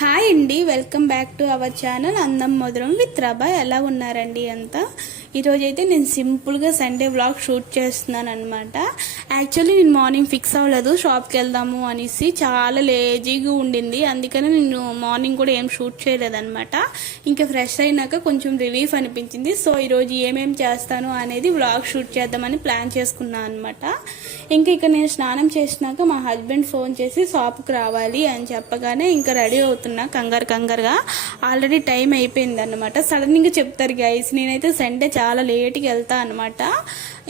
Hi అండి, welcome back to our channel అందం మధురం విత్ ప్రభా. ఎలా ఉన్నారండి అంతా? ఈరోజైతే నేను సింపుల్గా సండే వ్లాగ్ షూట్ చేస్తున్నాను అనమాట. యాక్చువల్లీ నేను మార్నింగ్ ఫిక్స్ అవ్వలేదు షాప్కి వెళ్దాము అనేసి, చాలా లేజీగా ఉండింది. అందుకని నేను మార్నింగ్ కూడా ఏం షూట్ చేయలేదన్నమాట. ఇంకా ఫ్రెష్ అయినాక కొంచెం రిలీఫ్ అనిపించింది. సో ఈరోజు ఏమేమి చేస్తాను అనేది వ్లాగ్ షూట్ చేద్దామని ప్లాన్ చేసుకున్నాను అనమాట. ఇంకా ఇక్కడ నేను స్నానం చేసినాక మా హస్బెండ్ ఫోన్ చేసి షాప్కి రావాలి అని చెప్పగానే ఇంకా రెడీ అవుతున్నా కంగారుగా. ఆల్రెడీ టైం అయిపోయింది అనమాట. సడన్గా చెప్తారు గైస్. నేనైతే సండే చాలా లేట్గా వెళ్తా అనమాట.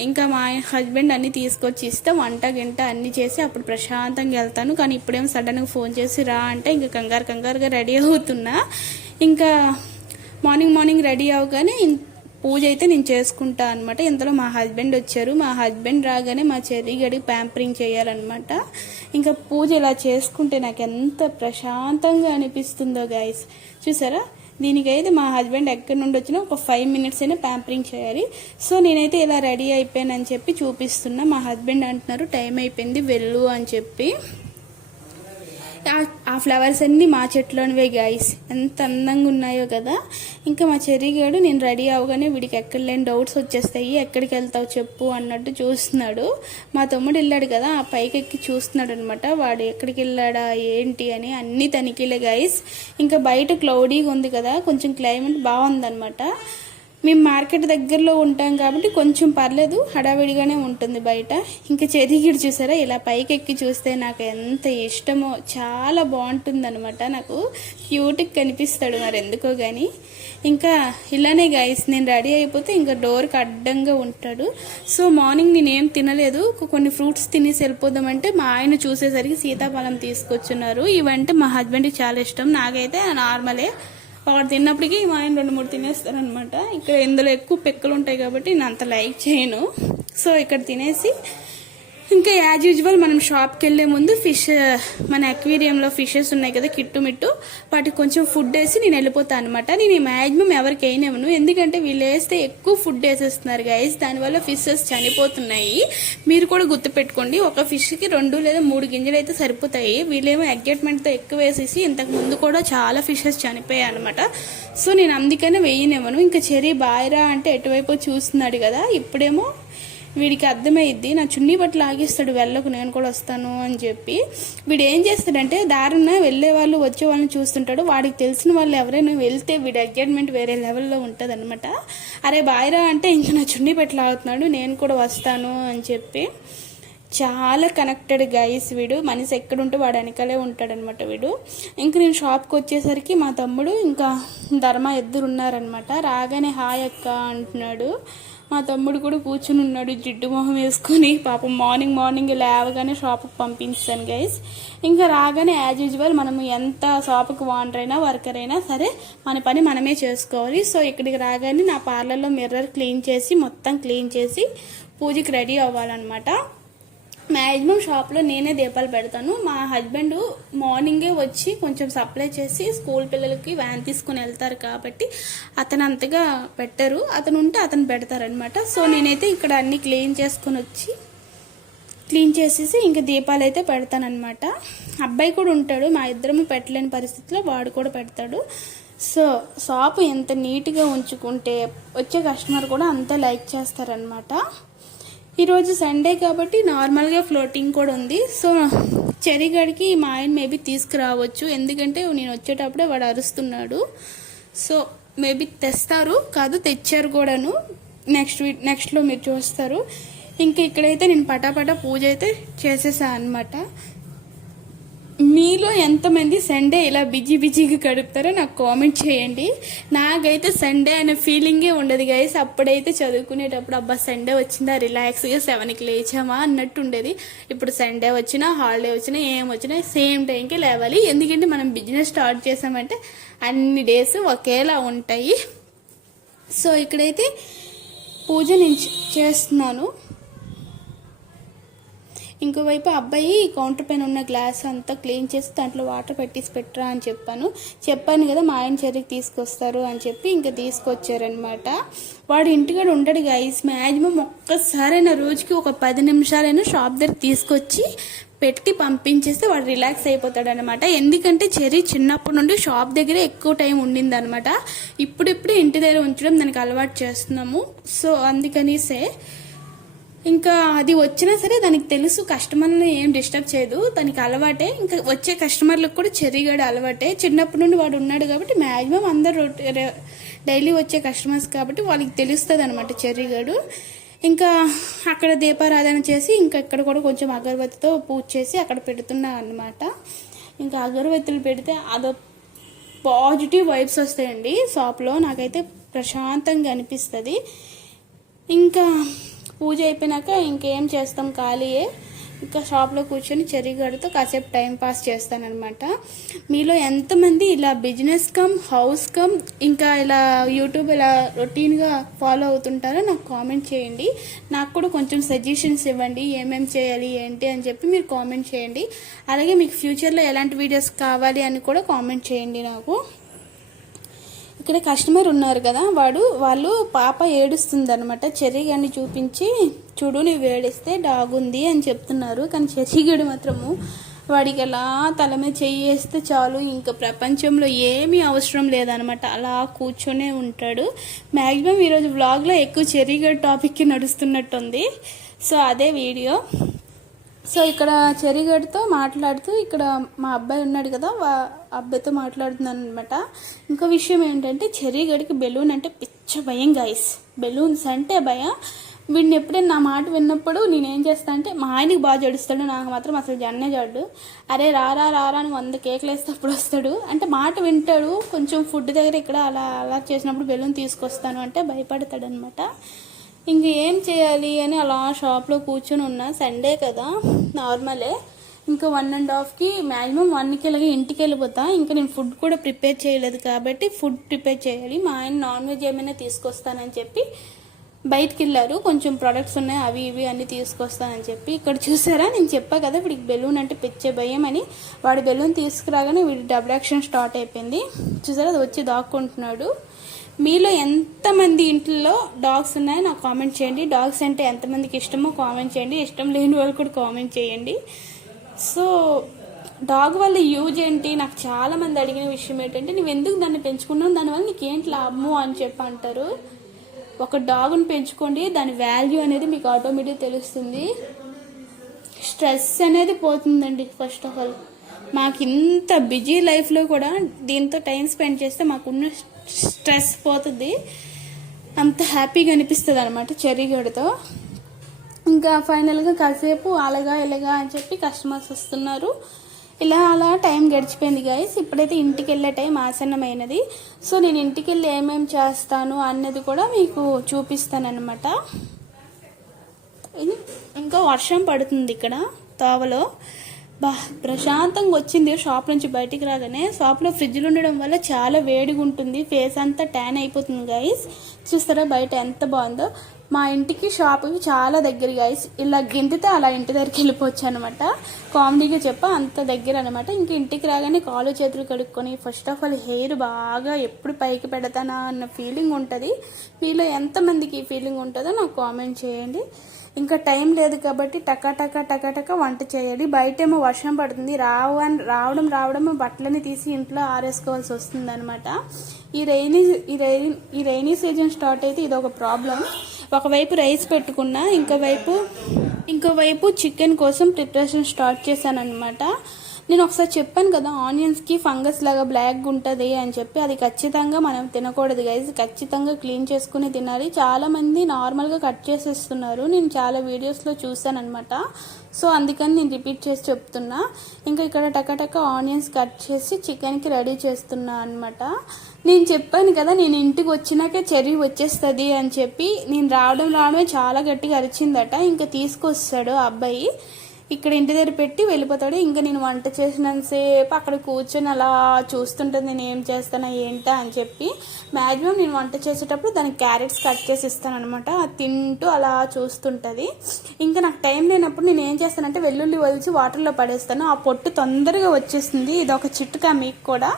ఇంకా మా హస్బెండ్ అన్ని తీసుకొచ్చి ఇస్తే వంట గింట అన్ని చేసి అప్పుడు ప్రశాంతంగా వెళ్తాను. కానీ ఇప్పుడేమో సడన్గా ఫోన్ చేసి రా అంటే ఇంకా కంగారుగా రెడీ అవుతున్నా. ఇంకా మార్నింగ్ రెడీ అవగానే పూజ అయితే నేను చేసుకుంటా అనమాట. ఇంతలో మా హస్బెండ్ వచ్చారు. మా హస్బెండ్ రాగానే మా చెర్రీ గడికి ప్యాంపరింగ్ చేయాలన్నమాట. ఇంకా పూజ ఇలా చేసుకుంటే నాకు ఎంత ప్రశాంతంగా అనిపిస్తుందో గైస్. చూసారా, దీనికైతే మా హస్బెండ్ ఎక్కడి నుండి వచ్చినా ఒక 5 minutes అయినా ప్యాంపరింగ్ చేయాలి. సో నేనైతే ఇలా రెడీ అయిపోయానని చెప్పి చూపిస్తున్నా. మా హస్బెండ్ అంటున్నారు టైం అయిపోయింది వెళ్ళు అని చెప్పి. ఆ ఫ్లవర్స్ అన్నీ మా చెట్లోనివే గైస్. ఎంత అందంగా ఉన్నాయో కదా. ఇంకా మా చెర్రీగాడు నేను రెడీ అవగానే వీడికి ఎక్కడ లేని డౌట్స్ వచ్చేస్తాయి. ఎక్కడికి వెళ్తావు చెప్పు అన్నట్టు చూస్తున్నాడు. మా తమ్ముడు వెళ్ళాడు కదా, ఆ పైకి ఎక్కి చూస్తున్నాడు అనమాట. వాడు ఎక్కడికి వెళ్ళాడా ఏంటి అని అన్ని తనిఖీలే గైస్. ఇంకా బయట క్లౌడీగా ఉంది కదా, కొంచెం క్లైమేట్ బాగుందనమాట. మేము మార్కెట్ దగ్గరలో ఉంటాం కాబట్టి కొంచెం పర్లేదు, హడావిడిగానే ఉంటుంది బయట. ఇంకా చెర్రీగిడి చూసారా, ఇలా పైకి ఎక్కి చూస్తే నాకు ఎంత ఇష్టమో. చాలా బాగుంటుంది అనమాట. నాకు క్యూట్గా కనిపిస్తాడు మరి ఎందుకో కానీ. ఇంకా ఇలానే గైస్, నేను రెడీ అయిపోతే ఇంకా డోర్కి అడ్డంగా ఉంటాడు. సో మార్నింగ్ నేనేం తినలేదు, కొన్ని ఫ్రూట్స్ తినేసి వెళ్ళిపోదామంటే మా ఆయన చూసేసరికి సీతాఫలం తీసుకొచ్చున్నారు. ఇవంటే మా హస్బెండ్కి చాలా ఇష్టం. నాకైతే నార్మలే. వాడు తిన్నప్పటికీ మా ఆయన 2-3 తినేస్తారనమాట. ఇక్కడ ఇందులో ఎక్కువ పెక్కలు ఉంటాయి కాబట్టి నేను అంత లైక్ చేయను. సో ఇక్కడ తినేసి ఇంకా యాజ్ యూజువల్ మనం షాప్కి వెళ్ళే ముందు మన అక్వేరియంలో ఫిషెస్ ఉన్నాయి కదా కిట్టుమిట్టు, వాటికి కొంచెం ఫుడ్ వేసి నేను వెళ్ళిపోతాను అనమాట. నేను మ్యాక్సిమం ఎవరికి అయినాను, ఎందుకంటే వీళ్ళు వేస్తే ఎక్కువ ఫుడ్ వేసేస్తున్నారు గైస్. దానివల్ల ఫిషెస్ చనిపోతున్నాయి. మీరు కూడా గుర్తుపెట్టుకోండి, ఒక ఫిష్కి 2 లేదా 3 గింజలు అయితే సరిపోతాయి. వీళ్ళేమో ఎగ్జైట్మెంట్తో ఎక్కువ వేసేసి ఇంతకు ముందు కూడా చాలా ఫిషెస్ చనిపోయాయి అనమాట. సో నేను అందుకనే వేయనివ్వను. ఇంకా చెర్రీ బాయ్రా అంటే ఎటువైపు చూస్తున్నాడు కదా. ఇప్పుడేమో వీడికి అర్థమైద్ది, నా చున్నీ బట్టలు ఆగిస్తాడు వెళ్ళకు నేను కూడా వస్తాను అని చెప్పి. వీడు ఏం చేస్తాడంటే దారుణ వెళ్ళే వాళ్ళు వచ్చే వాళ్ళని చూస్తుంటాడు. వాడికి తెలిసిన వాళ్ళు ఎవరైనా వెళ్తే వీడి ఎగ్జైట్మెంట్ వేరే లెవెల్లో ఉంటుంది అనమాట. అరే బాయ్రా అంటే ఇంకా నా చున్నీ బట్టలు ఆగుతున్నాడు నేను కూడా వస్తాను అని చెప్పి. చాలా కనెక్టెడ్ గైస్ వీడు. మనిషి ఎక్కడుంటే వాడు వెనకాలే ఉంటాడనమాట వీడు. ఇంక నేను షాప్కి వచ్చేసరికి మా తమ్ముడు ఇంకా ధర్మ ఇద్దరు ఉన్నారనమాట. రాగానే హాయ్ అక్క అంటున్నాడు. మా తమ్ముడు కూడా కూర్చుని ఉన్నాడు జిడ్డు మొహం వేసుకొని. పాపం మార్నింగ్ లేవగానే షాప్కి పంపించాను గైస్. ఇంకా రాగానే యాజ్ యూజువల్ మనము ఎంత షాప్కి ఓనర్ అయినా వర్కర్ అయినా సరే మన పని మనమే చేసుకోవాలి. సో ఇక్కడికి రాగానే నా పార్లర్లో మిర్రర్ మొత్తం క్లీన్ చేసి పూజకి రెడీ అవ్వాలన్నమాట. మ్యాక్సిమం షాప్లో నేనే దీపాలు పెడతాను. మా హస్బెండ్ మార్నింగే వచ్చి కొంచెం సప్లై చేసి స్కూల్ పిల్లలకి వ్యాన్ తీసుకుని వెళ్తారు కాబట్టి అతను అంతగా పెట్టరు. అతను ఉంటే అతను పెడతారనమాట. సో నేనైతే ఇక్కడ అన్ని క్లీన్ చేసేసి ఇంకా దీపాలు అయితే పెడతానమాట. అబ్బాయి కూడా ఉంటాడు, మా ఇద్దరము పెట్టలేని పరిస్థితిలో వాడు కూడా పెడతాడు. సో షాపు ఎంత నీట్గా ఉంచుకుంటే వచ్చే కస్టమర్ కూడా అంతే లైక్ చేస్తారనమాట. ఈరోజు సండే కాబట్టి నార్మల్గా ఫ్లోటింగ్ కూడా ఉంది. సో చెర్రీగడికి మా ఆయన మేబీ తీసుకురావచ్చు, ఎందుకంటే నేను వచ్చేటప్పుడే వాడు అరుస్తున్నాడు. సో మేబీ తెస్తారు, కాదు తెచ్చారు కూడాను. నెక్స్ట్లో మీరు చూస్తారు. ఇంకా ఇక్కడైతే నేను పటాపటా పూజ అయితే చేసేసాను అనమాట. మీలో ఎంతమంది సండే ఇలా బిజీగా గడుపుతారో నాకు కామెంట్ చేయండి. నాకైతే సండే అనే ఫీలింగే ఉండదు గైస్. అప్పుడైతే చదువుకునేటప్పుడు అబ్బా సండే వచ్చిందా రిలాక్స్గా 7కి లేచామా అన్నట్టు ఉండేది. ఇప్పుడు సండే వచ్చినా హాలిడే వచ్చినా ఏం వచ్చినా సేమ్ టైంకి లేవాలి. ఎందుకంటే మనం బిజినెస్ స్టార్ట్ చేసామంటే అన్ని డేస్ ఒకేలా ఉంటాయి. సో ఇక్కడైతే పూజ నేను చేస్తున్నాను. ఇంకోవైపు అబ్బాయి కౌంటర్ పైన ఉన్న గ్లాస్ అంతా క్లీన్ చేసి దాంట్లో వాటర్ పెట్టరా అని చెప్పాను కదా మా ఆయన చెర్రీకి తీసుకొస్తారు అని చెప్పి ఇంకా తీసుకొచ్చారనమాట. వాడు ఇంటికాడ ఉండడు గైస్. మ్యాక్సిమం ఒక్కసారైనా రోజుకి ఒక 10 నిమిషాలైనా షాప్ దగ్గర తీసుకొచ్చి పెట్టి పంపించేస్తే వాడు రిలాక్స్ అయిపోతాడు అనమాట. ఎందుకంటే చెర్రీ చిన్నప్పటి నుండి షాప్ దగ్గరే ఎక్కువ టైం ఉండింది అనమాట. ఇప్పుడిప్పుడు ఇంటి దగ్గర ఉంచడం దానికి అలవాటు చేస్తున్నాము. సో అందుకనిసే ఇంకా అది వచ్చినా సరే దానికి తెలుసు కస్టమర్ని ఏం డిస్టర్బ్ చేయదు, దానికి అలవాటే. ఇంకా వచ్చే కస్టమర్లకు కూడా చెర్రీగాడు అలవాటే. చిన్నప్పటి నుండి వాడు ఉన్నాడు కాబట్టి మ్యాక్సిమం అందరు డైలీ వచ్చే కస్టమర్స్ కాబట్టి వాళ్ళకి తెలుస్తుంది అనమాట చెర్రీగాడు. ఇంకా అక్కడ దీపారాధన చేసి ఇంకా ఇక్కడ కూడా కొంచెం అగరబత్తితో పూజ చేసి అక్కడ పెడుతున్నా అనమాట. ఇంకా అగరబత్తులు పెడితే అదో పాజిటివ్ వైబ్స్ వస్తాయండి షాప్లో. నాకైతే ప్రశాంతంగా అనిపిస్తుంది. ఇంకా పూజ అయిపోయినాక ఇంకేం చేస్తాం, ఖాళీయే. ఇంకా షాప్లో కూర్చొని చెర్రీగాడితో కాసేపు టైం పాస్ చేస్తానన్నమాట. మీలో ఎంతమంది ఇలా బిజినెస్ కమ్ హౌస్ కమ్ ఇంకా ఇలా యూట్యూబ్ ఇలా రొటీన్గా ఫాలో అవుతుంటారో నాకు కామెంట్ చేయండి. నాకు కూడా కొంచెం సజెషన్స్ ఇవ్వండి, ఏమేమి చేయాలి ఏంటి అని చెప్పి మీరు కామెంట్ చేయండి. అలాగే మీకు ఫ్యూచర్లో ఎలాంటి వీడియోస్ కావాలి అని కూడా కామెంట్ చేయండి నాకు. ఇక్కడ కస్టమర్ ఉన్నారు కదా, వాళ్ళు పాప ఏడుస్తుంది అనమాట. చెర్రీగాడిని చూపించి చూడు నువ్వు ఏడిస్తే డాగ్ ఉంది అని చెప్తున్నారు. కానీ చెర్రీగాడు మాత్రము వాడికి అలా తల మీద చెయ్యి వేస్తే చాలు, ఇంకా ప్రపంచంలో ఏమీ అవసరం లేదనమాట. అలా కూర్చొనే ఉంటాడు. మ్యాక్సిమం ఈరోజు వ్లాగ్లో ఎక్కువ చెర్రీగాడు టాపిక్కి నడుస్తున్నట్టుంది. సో అదే వీడియో. సో ఇక్కడ చెర్రీగాడితో మాట్లాడుతూ ఇక్కడ మా అబ్బాయి ఉన్నాడు కదా, అబ్బాయితో మాట్లాడుతున్నాను అనమాట. ఇంకో విషయం ఏంటంటే చెర్రీగాడికి బెలూన్ అంటే పిచ్చ భయం గైస్. బెలూన్స్ అంటే భయం. వీడిని ఎప్పుడైనా నా మాట విన్నప్పుడు నేనేం చేస్తా అంటే మా ఆయనకి బాగా జడుస్తాడు, నాకు మాత్రం అసలు జన్నే జడ్డు. అరే రారా రారా అని 100 కేకులు వేస్తే అప్పుడు వస్తాడు. అంటే మాట వింటాడు. కొంచెం ఫుడ్ దగ్గర ఇక్కడ అలా చేసినప్పుడు బెలూన్ తీసుకొస్తాను అంటే భయపడతాడు అనమాట. ఇంక ఏం చేయాలి అని అలా షాప్లో కూర్చొని ఉన్నా. సండే కదా నార్మలే. ఇంకా 1:30కి మ్యాక్సిమం 1కి ఇలాగే ఇంటికి వెళ్ళిపోతా. ఇంకా నేను ఫుడ్ కూడా ప్రిపేర్ చేయలేదు కాబట్టి ఫుడ్ ప్రిపేర్ చేయాలి. మా ఆయన నాన్ వెజ్ ఏమైనా తీసుకొస్తానని చెప్పి బయటికి వెళ్ళారు. కొంచెం ప్రొడక్ట్స్ ఉన్నాయి అవి ఇవి అన్నీ తీసుకొస్తానని చెప్పి. ఇక్కడ చూసారా, నేను చెప్పా కదా వీడికి బెలూన్ అంటే పిచ్చే భయం అని. వాడి బెలూన్ తీసుకురాగానే వీడి డబుల్ యాక్షన్ స్టార్ట్ అయిపోయింది. చూసారా, అది వచ్చి దాక్కుంటున్నాడు. మీలో ఎంతమంది ఇంట్లో డాగ్స్ ఉన్నాయో నాకు కామెంట్ చేయండి. డాగ్స్ అంటే ఎంతమందికి ఇష్టమో కామెంట్ చేయండి. ఇష్టం లేని వాళ్ళు కూడా కామెంట్ చేయండి. సో డాగ్ వల్ల యూజ్ ఏంటి, నాకు చాలామంది అడిగిన విషయం ఏంటంటే నువ్వు ఎందుకు దాన్ని పెంచుకున్నావు, దానివల్ల నీకు ఏంటి లాభము అని చెప్పి అంటారు. ఒక డాగ్ని పెంచుకోండి, దాని వాల్యూ అనేది మీకు ఆటోమేటిక్ తెలుస్తుంది. స్ట్రెస్ అనేది పోతుందండి. ఫస్ట్ ఆఫ్ ఆల్ మాకు ఇంత బిజీ లైఫ్లో కూడా దీంతో టైం స్పెండ్ చేస్తే మాకున్న స్ట్రెస్ పోతుంది. అంత హ్యాపీగా అనిపిస్తుంది అనమాట చెర్రీగాడితో. ఇంకా ఫైనల్గా కాసేపు అలాగా ఇలాగా అని చెప్పి కస్టమర్స్ వస్తున్నారు. ఇలా అలా టైం గడిచిపోయింది గైస్. ఇప్పుడైతే ఇంటికి వెళ్ళే టైం ఆసన్నమైనది. సో నేను ఇంటికి వెళ్ళి ఏమేమి చేస్తాను అన్నది కూడా మీకు చూపిస్తానన్నమాట. ఇంకా వర్షం పడుతుంది ఇక్కడ తోవలో. ప్రశాంతంగా వచ్చింది. షాప్ నుంచి బయటికి రాగానే షాప్లో ఫ్రిడ్జ్లు ఉండడం వల్ల చాలా వేడిగా ఉంటుంది. ఫేస్ అంతా ట్యాన్ అయిపోతుంది గైస్. చూస్తారా బయట ఎంత బాగుందో. మా ఇంటికి షాప్కి చాలా దగ్గర గైస్. ఇలా గింటితే అలా ఇంటి దగ్గరికి వెళ్ళిపోవచ్చు అనమాట. కామెడీగా అంత దగ్గర అనమాట. ఇంక ఇంటికి రాగానే కాళ్ళు చేతులు కడుక్కొని ఫస్ట్ ఆఫ్ ఆల్ హెయిర్ బాగా ఎప్పుడు పైకి పెడతానా అన్న ఫీలింగ్ ఉంటుంది. మీలో ఎంతమందికి ఈ ఫీలింగ్ ఉంటుందో నాకు కామెంట్ చేయండి. ఇంకా టైం లేదు కాబట్టి టకా వంట చేయాలి. బయటేమో వర్షం పడుతుంది. రావడం బట్టలని తీసి ఇంట్లో ఆరేసుకోవాల్సి వస్తుంది అనమాట. ఈ రైనీ సీజన్ స్టార్ట్ అయితే ఇది ఒక ప్రాబ్లం. ఒకవైపు రైస్ పెట్టుకున్నా, ఇంకోవైపు చికెన్ కోసం ప్రిపరేషన్ స్టార్ట్ చేశాను అనమాట. నేను ఒకసారి చెప్పాను కదా ఆనియన్స్కి ఫంగస్ లాగా బ్లాక్గా ఉంటుంది అని చెప్పి. అది ఖచ్చితంగా మనం తినకూడదు గైజ్. ఖచ్చితంగా క్లీన్ చేసుకుని తినాలి. చాలామంది నార్మల్గా కట్ చేసేస్తున్నారు. నేను చాలా వీడియోస్లో చూసాను అనమాట. సో అందుకని నేను రిపీట్ చేసి చెప్తున్నా. ఇంకా ఇక్కడ టక ఆనియన్స్ కట్ చేసి చికెన్కి రెడీ చేస్తున్నా అనమాట. నేను చెప్పాను కదా నేను ఇంటికి వచ్చినాకే చెర్రీ వచ్చేస్తుంది అని చెప్పి. నేను రావడమే చాలా గట్టిగా అరిచిందట. ఇంకా తీసుకొస్తాడు ఆ అబ్బాయి. ఇక్కడ ఇంటి దగ్గర పెట్టి వెళ్ళిపోతాడు. ఇంకా నేను వంట చేసినంతసేపు అక్కడ కూర్చొని అలా చూస్తుంటుంది నేను ఏం చేస్తానా ఏంటా అని చెప్పి. మ్యాక్సిమం నేను వంట చేసేటప్పుడు దానికి క్యారెట్స్ కట్ చేసి ఇస్తాను అనమాట. అది తింటూ అలా చూస్తుంటుంది. ఇంకా నాకు టైం లేనప్పుడు నేను ఏం చేస్తానంటే వెల్లుల్లి వలిచి వాటర్లో పడేస్తాను. ఆ పొట్టు తొందరగా వచ్చేస్తుంది. ఇది ఒక చిట్కా మీకు కూడా.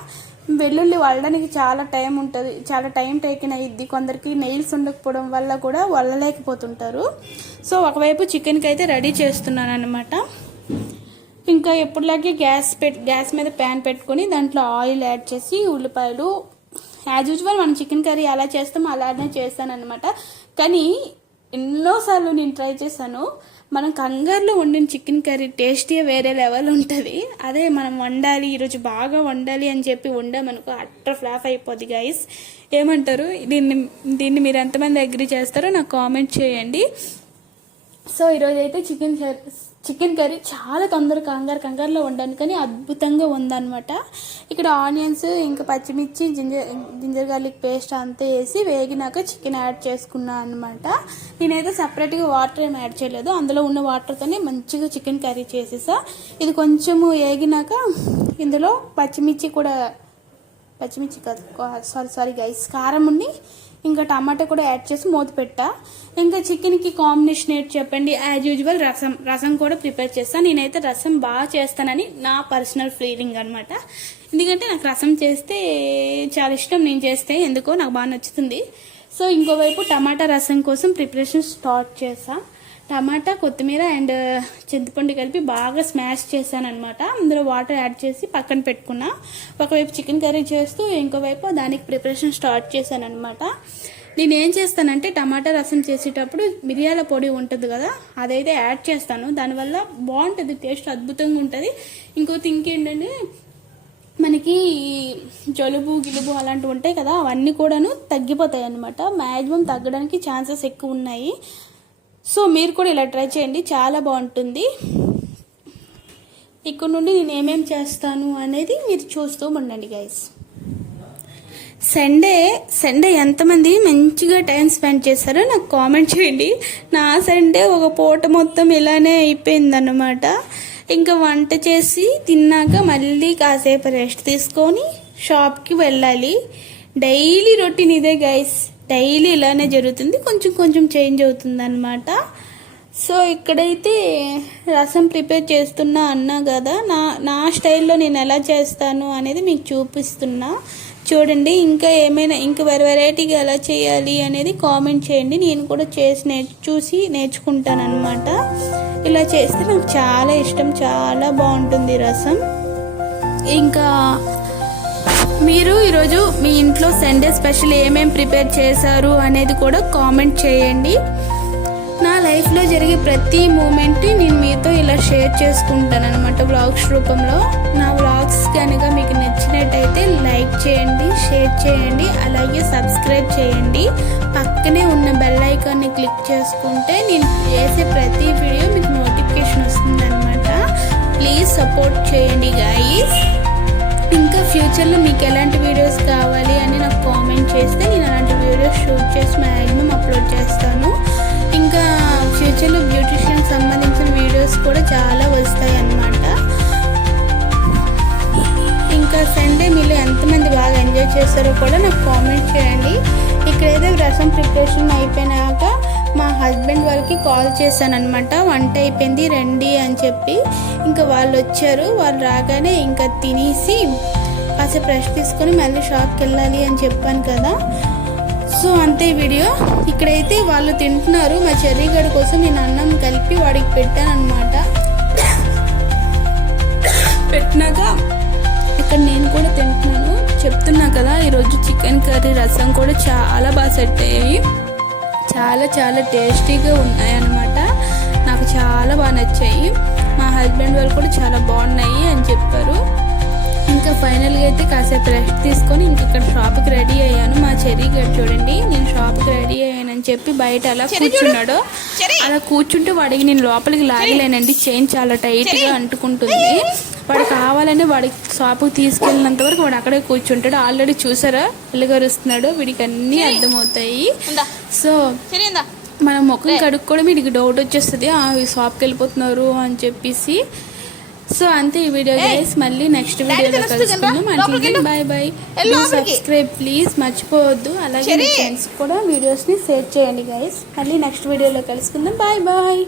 వెల్లుల్లి వల్లడానికి చాలా టైం ఉంటుంది, చాలా టైం టేకిన్ అయ్యిద్ది. కొందరికి నెయిల్స్ ఉండకపోవడం వల్ల కూడా వల్లలేకపోతుంటారు. సో ఒకవైపు చికెన్కి అయితే రెడీ చేస్తున్నాను అనమాట. ఇంకా ఎప్పుడులాగే గ్యాస్ మీద ప్యాన్ పెట్టుకొని దాంట్లో ఆయిల్ యాడ్ చేసి ఉల్లిపాయలు యాజ్ యూజువల్ మనం చికెన్ కర్రీ ఎలా చేస్తామో అలానే చేస్తాను అనమాట. కానీ ఎన్నోసార్లు నేను ట్రై చేశాను. మనం కంగారులో వండిన చికెన్ కర్రీ టేస్టీ వేరే లెవెల్ ఉంటుంది. అదే మనం వండాలి, ఈరోజు బాగా వండాలి అని చెప్పి వండామనుకో అట్టర్ ఫ్లాప్ అయిపోద్ది గైస్. ఏమంటారు? దీన్ని మీరు ఎంతమంది అగ్రీ చేస్తారో నాకు కామెంట్ చేయండి. సో ఈరోజు అయితే చికెన్ కర్రీ చాలా కంగారులో వండాను, కానీ అద్భుతంగా ఉందన్నమాట. ఇక్కడ ఆనియన్స్ ఇంకా పచ్చిమిర్చి జింజర్ గార్లిక్ పేస్ట్ అంతా వేసి వేగినాక చికెన్ యాడ్ చేసుకున్నాను అనమాట. నేనైతే సపరేట్గా వాటర్ ఏమి యాడ్ చేయలేదు, అందులో ఉన్న వాటర్తోనే మంచిగా చికెన్ కర్రీ చేసేసా. ఇది కొంచెము వేగినాక ఇందులో పచ్చిమిర్చి కాదు సారీ గైస్, కారం ఉండి ఇంకా టమాటా కూడా యాడ్ చేసి మూత పెట్టా. ఇంకా చికెన్కి కాంబినేషన్ ఏంటి చెప్పండి? యాజ్ యూజువల్ రసం కూడా ప్రిపేర్ చేస్తాను. నేనైతే రసం బాగా చేస్తానని నా పర్సనల్ ఫీలింగ్ అనమాట. ఎందుకంటే నాకు రసం చేస్తే చాలా ఇష్టం, నేను చేస్తే ఎందుకో నాకు బాగా నచ్చుతుంది. సో ఇంకోవైపు టమాటా రసం కోసం ప్రిపరేషన్ స్టార్ట్ చేసా. టమాటా, కొత్తిమీర అండ్ చింతపండు కలిపి బాగా స్మాష్ చేశాను అనమాట. అందులో వాటర్ యాడ్ చేసి పక్కన పెట్టుకున్నా. ఒకవైపు చికెన్ కర్రీ చేస్తూ ఇంకోవైపు దానికి ప్రిపరేషన్ స్టార్ట్ చేశాను అనమాట. నేను ఏం చేస్తానంటే టమాటా రసం చేసేటప్పుడు మిరియాల పొడి ఉంటుంది కదా, అదైతే యాడ్ చేస్తాను. దానివల్ల బాగుంటుంది, టేస్ట్ అద్భుతంగా ఉంటుంది. ఇంకేంటంటే మనకి జలుబు గిలుబు అలాంటివి ఉంటాయి కదా, అవన్నీ కూడాను తగ్గిపోతాయి అనమాట. మ్యాక్సిమం తగ్గడానికి ఛాన్సెస్ ఎక్కువ ఉన్నాయి. సో మీరు కూడా ఇలా ట్రై చేయండి, చాలా బాగుంటుంది. ఇక్కడ నుండి నేను ఏమేమి చేస్తాను అనేది మీరు చూస్తూ ఉండండి గైస్. సండే ఎంతమంది మంచిగా టైం స్పెండ్ చేస్తారో నాకు కామెంట్ చేయండి. నా సండే ఒక పూట మొత్తం ఇలానే అయిపోయిందన్నమాట. ఇంకా వంట చేసి తిన్నాక మళ్ళీ కాసేపు రెస్ట్ తీసుకొని షాప్కి వెళ్ళాలి. డైలీ రొటీన్ ఇదే గైస్, డైలీ ఇలానే జరుగుతుంది, కొంచెం చేంజ్ అవుతుంది అనమాట. సో ఇక్కడైతే రసం ప్రిపేర్ చేస్తున్నా అన్నా కదా, నా స్టైల్లో నేను ఎలా చేస్తాను అనేది మీకు చూపిస్తున్నా చూడండి. ఇంకా వెరైటీగా ఎలా చేయాలి అనేది కామెంట్ చేయండి. నేను కూడా చూసి నేర్చుకుంటాను అనమాట. ఇలా చేస్తే నాకు చాలా ఇష్టం, చాలా బాగుంటుంది రసం. ఇంకా మీరు ఈరోజు మీ ఇంట్లో సండే స్పెషల్ ఏమేం ప్రిపేర్ చేశారు అనేది కూడా కామెంట్ చేయండి. నా లైఫ్లో జరిగే ప్రతి మూమెంట్ని నేను మీతో ఇలా షేర్ చేసుకుంటాను అనమాట వ్లాగ్స్ రూపంలో. నా వ్లాగ్స్ కనుక మీకు నచ్చినట్టయితే లైక్ చేయండి, షేర్ చేయండి, అలాగే సబ్స్క్రైబ్ చేయండి. పక్కనే ఉన్న బెల్ ఐకాన్ని క్లిక్ చేసుకుంటే నేను చేసే ప్రతి వీడియో మీకు నోటిఫికేషన్ వస్తుంది అనమాట. ప్లీజ్ సపోర్ట్ చేయండి గైస్. ఇంకా ఫ్యూచర్లో మీకు ఎలాంటి వీడియోస్ కావాలి అని నాకు కామెంట్ చేస్తే నేను అలాంటి వీడియోస్ షూట్ చేసి మ్యాక్సిమం అప్లోడ్ చేస్తాను. ఇంకా ఫ్యూచర్లో బ్యూటిషియన్ సంబంధించిన వీడియోస్ కూడా చాలా వస్తాయి అన్నమాట. ఇంకా సండే మీరు ఎంతమంది బాగా ఎంజాయ్ చేస్తారో కూడా నాకు కామెంట్ చేయండి. ఇక్కడైతే రసం ప్రిపరేషన్ అయిపోయినాక మా హస్బెండ్ వాళ్ళకి కాల్ చేశాను అనమాట. వంట అయిపోయింది రండి అని చెప్పి. ఇంకా వాళ్ళు వచ్చారు. వాళ్ళు రాగానే ఇంకా తినేసి కాసేపు రెస్ట్ తీసుకొని మళ్ళీ షాప్కి వెళ్ళాలి అని చెప్పాను కదా. సో అంతే వీడియో. ఇక్కడైతే వాళ్ళు తింటున్నారు. మా చెర్రీగడ్ కోసం నేను అన్నం కలిపి వాడికి పెట్టాను అనమాట. పెట్టినాక ఇక్కడ నేను కూడా తింటున్నాను. చెప్తున్నా కదా, ఈరోజు చికెన్ కర్రీ రసం కూడా చాలా బాగా సెట్ అయ్యాయి. చాలా టేస్టీగా ఉన్నాయన్నమాట. నాకు చాలా బాగా నచ్చాయి. మా హస్బెండ్ వాళ్ళు కూడా చాలా బాగున్నాయి అని చెప్పారు. ఇంకా ఫైనల్గా అయితే కాసేపు రెస్ట్ తీసుకొని ఇక్కడ షాప్కి రెడీ అయ్యాను. మా చెర్రీగడ్ చూడండి, నేను షాప్కి రెడీ అయ్యానని చెప్పి బయట అలా కూర్చున్నాడు. అలా కూర్చుంటే వాడికి నేను లోపలికి లాగలేనండి, చైన్ చాలా టైట్గా అంటుకుంటుంది. వాడు కావాలని వాడికి షాపుకి తీసుకెళ్ళినంత వరకు వాడు అక్కడే కూర్చుంటాడు. ఆల్రెడీ చూసారా ఎలుగరుస్తున్నాడు, వీడికి అన్నీ అర్థమవుతాయి. సో మన ముఖం కడుక్కోవడం వీడికి డౌట్ వచ్చేస్తుంది, ఈ షాప్కి వెళ్ళిపోతున్నారు అని చెప్పేసి. సో అంతే ఈ వీడియో గైస్. మళ్ళీ నెక్స్ట్ వీడియోలో కలుసుకుందాం. అంటే బాయ్. సబ్స్క్రైబ్ ప్లీజ్ మర్చిపోవద్దు. అలాగే మీ ఫ్రెండ్స్ కూడా వీడియోస్ని షేర్ చేయండి గైస్. మళ్ళీ నెక్స్ట్ వీడియోలో కలుసుకుందాం. బాయ్.